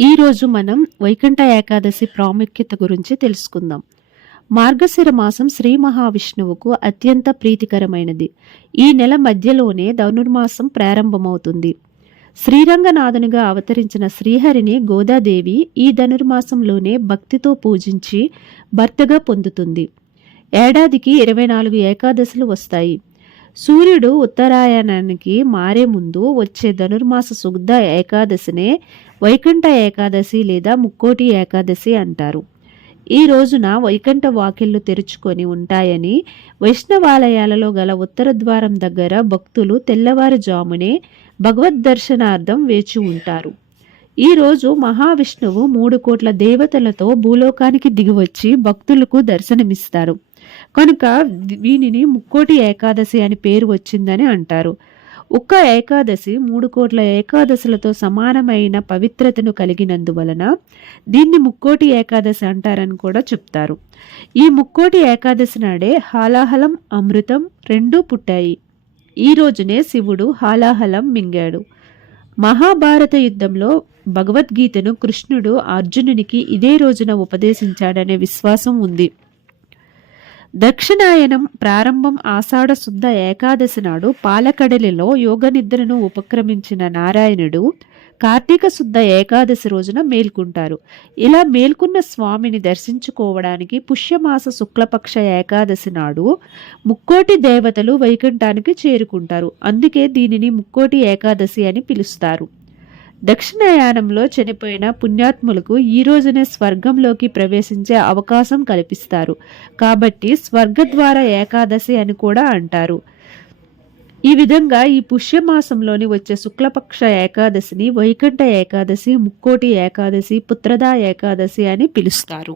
ఈరోజు మనం వైకుంఠ ఏకాదశి ప్రాముఖ్యత గురించి తెలుసుకుందాం. మార్గశిర మాసం శ్రీ మహావిష్ణువుకు అత్యంత ప్రీతికరమైనది. ఈ నెల మధ్యలోనే ధనుర్మాసం ప్రారంభమవుతుంది. శ్రీరంగనాథునిగా అవతరించిన శ్రీహరిని గోదాదేవి ఈ ధనుర్మాసంలోనే భక్తితో పూజించి భర్తగా పొందుతుంది. ఏడాదికి ఇరవై నాలుగు ఏకాదశులు వస్తాయి. సూర్యుడు ఉత్తరాయణానికి మారే ముందు వచ్చే ధనుర్మాస శుద్ధ ఏకాదశినే వైకుంఠ ఏకాదశి లేదా ముక్కోటి ఏకాదశి అంటారు. ఈ రోజున వైకుంఠ వాకిళ్ళు తెరుచుకొని ఉంటాయని వైష్ణవాలయాలలో గల ఉత్తర ద్వారం దగ్గర భక్తులు తెల్లవారుజామునే భగవద్ దర్శనార్థం వేచి ఉంటారు. ఈరోజు మహావిష్ణువు మూడు కోట్ల దేవతలతో భూలోకానికి దిగివచ్చి భక్తులకు దర్శనమిస్తారు. కనుక వీనిని ముక్కోటి ఏకాదశి అని పేరు వచ్చిందని అంటారు. ఒక్క ఏకాదశి మూడు కోట్ల ఏకాదశులతో సమానమైన పవిత్రతను కలిగినందువలన దీన్ని ముక్కోటి ఏకాదశి అంటారని కూడా చెప్తారు. ఈ ముక్కోటి ఏకాదశి నాడే హాలాహలం అమృతం రెండూ పుట్టాయి. ఈ రోజునే శివుడు హాలాహలం మింగాడు. మహాభారత యుద్ధంలో భగవద్గీతను కృష్ణుడు అర్జునునికి ఇదే రోజున ఉపదేశించాడనే విశ్వాసం ఉంది. దక్షిణాయనం ప్రారంభం ఆషాఢ శుద్ధ ఏకాదశి నాడు పాలకడలిలో యోగ నిద్రను ఉపక్రమించిన నారాయణుడు కార్తీక శుద్ధ ఏకాదశి రోజున మేల్కుంటారు. ఇలా మేల్కున్న స్వామిని దర్శించుకోవడానికి పుష్యమాస శుక్లపక్ష ఏకాదశి నాడు ముక్కోటి దేవతలు వైకుంఠానికి చేరుకుంటారు. అందుకే దీనిని ముక్కోటి ఏకాదశి అని పిలుస్తారు. దక్షిణాయానంలో చనిపోయిన పుణ్యాత్ములకు ఈ రోజునే స్వర్గంలోకి ప్రవేశించే అవకాశం కల్పిస్తారు. కాబట్టి స్వర్గద్వార ఏకాదశి అని కూడా అంటారు. ఈ విధంగా ఈ పుష్యమాసంలోని వచ్చే శుక్లపక్ష ఏకాదశిని వైకుంఠ ఏకాదశి ముక్కోటి ఏకాదశి పుత్రదా ఏకాదశి అని పిలుస్తారు.